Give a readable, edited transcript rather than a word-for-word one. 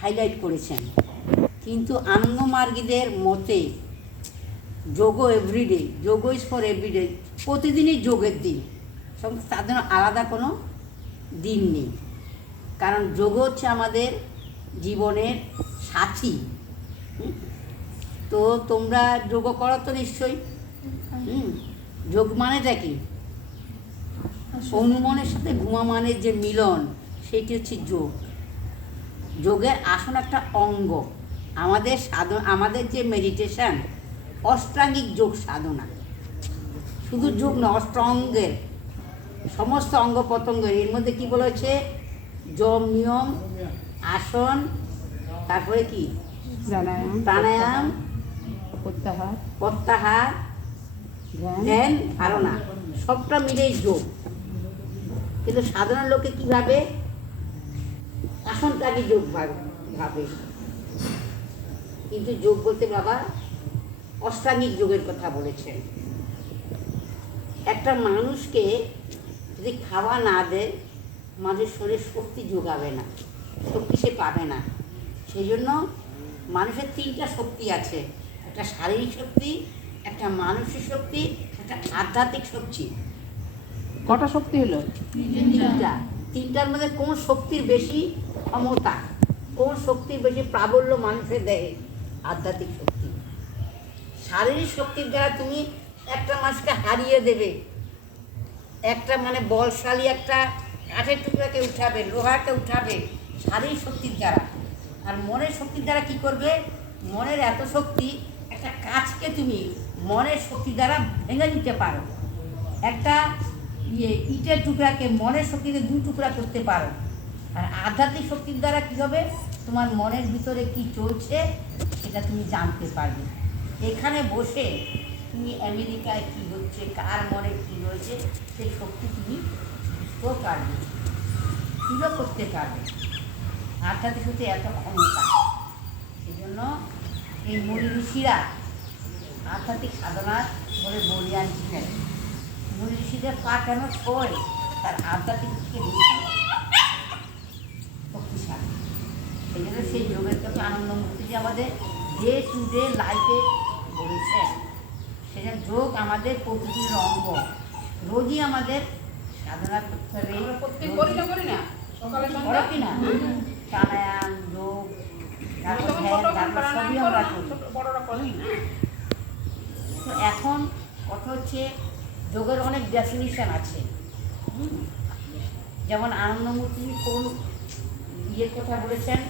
Highlight করেছেন। কিন্তু আনন্দমার্গীদের মতে যোগ এভরিডে, যোগ ইজ ফর এভরিডে, প্রতিদিনই যোগের দিন, তাদের আলাদা কোনো দিন নেই। কারণ যোগ হচ্ছে আমাদের জীবনের সাথী। তো তোমরা যোগ করো তো নিশ্চয়ই। যোগ মানেটা কি? অনুমনের সাথে ঘুমামানের যে মিলন, সেটি হচ্ছে যোগ। যোগের আসন একটা অঙ্গ। আমাদের যে মেডিটেশন অষ্টাঙ্গিক যোগ সাধনা, শুধু যোগ না, অষ্টাঙ্গের সমস্ত অঙ্গ প্রত্যঙ্গের। এর মধ্যে কি বলেছে? যম, নিয়ম, আসন, তারপরে কি প্রাণায়াম, প্রত্যাহার, ধ্যান, ধারণা, সবটা মিলেই যোগ। কিন্তু সাধারণ লোকে কীভাবে আসনটাকে যোগ ভাবে, কিন্তু যোগ বলতে বাবা অষ্টাঙ্গিক যোগের কথা বলেছেন। একটা মানুষকে যদি খাওয়া না দেয়, মানুষের শরীরে শক্তি যোগাবে না, শক্তি সে পাবে না। সেই জন্য মানুষের তিনটা শক্তি আছে, একটা শারীরিক শক্তি, একটা মানসিক শক্তি, একটা আধ্যাত্মিক শক্তি। কটা শক্তি হলো? তিনটার মধ্যে কোন শক্তির বেশি ক্ষমতা, কোন শক্তির বেশি প্রাবল্য মানুষের দেহে? আধ্যাত্মিক শক্তি। শারীরিক শক্তির দ্বারা তুমি একটা মানুষকে হারিয়ে দেবে, একটা বলশালী একটা কাঠের টুকরাকে উঠাবে, লোহাকে উঠাবে শারীরিক শক্তির দ্বারা। আর মনের শক্তির দ্বারা কি করবে? মনের এত শক্তি, একটা কাঁচকে তুমি মনের শক্তি দ্বারা ভেঙে দিতে পারো। একটা ইটের টুকরাকে মনের শক্তিতে 2 টুকরা করতে পারো। আর আধ্যাত্মিক শক্তির দ্বারা কী হবে? তোমার মনের ভিতরে কি চলছে সেটা তুমি জানতে পারবে। এখানে বসে তুমি আমেরিকায় কী হচ্ছে, কার মনে কী রয়েছে, সেই শক্তি তুমি বুঝতেও পারবে, ফিলও করতে পারবে। আধ্যাত্মিক শক্তি এত ক্ষমতা। সেই জন্য এই মুনি ঋষিরা আধ্যাত্মিক সাধনার বলে বলিয়ান ছিলেন। মুনি ঋষিদের পা কেন ছোয়? তার আধ্যাত্মিক দিকে বেশি শক্তিশালী। সেই জন্য সেই যোগের কথা আনন্দমূর্তি যে আমাদের ডে টু ডে লাইফে বলেছেন। সেটা যোগ আমাদের প্রতিদিনের অঙ্গ, রোজই আমাদের সাধনা করতে হবে। করো কি না? প্রাণায়াম, যোগ, সবই আমরা করি। তো এখন কথা হচ্ছে যোগের অনেক ডেফিনিশন আছে। যেমন আনন্দমূর্তি কোন ইয়ের কথা বলেছেন?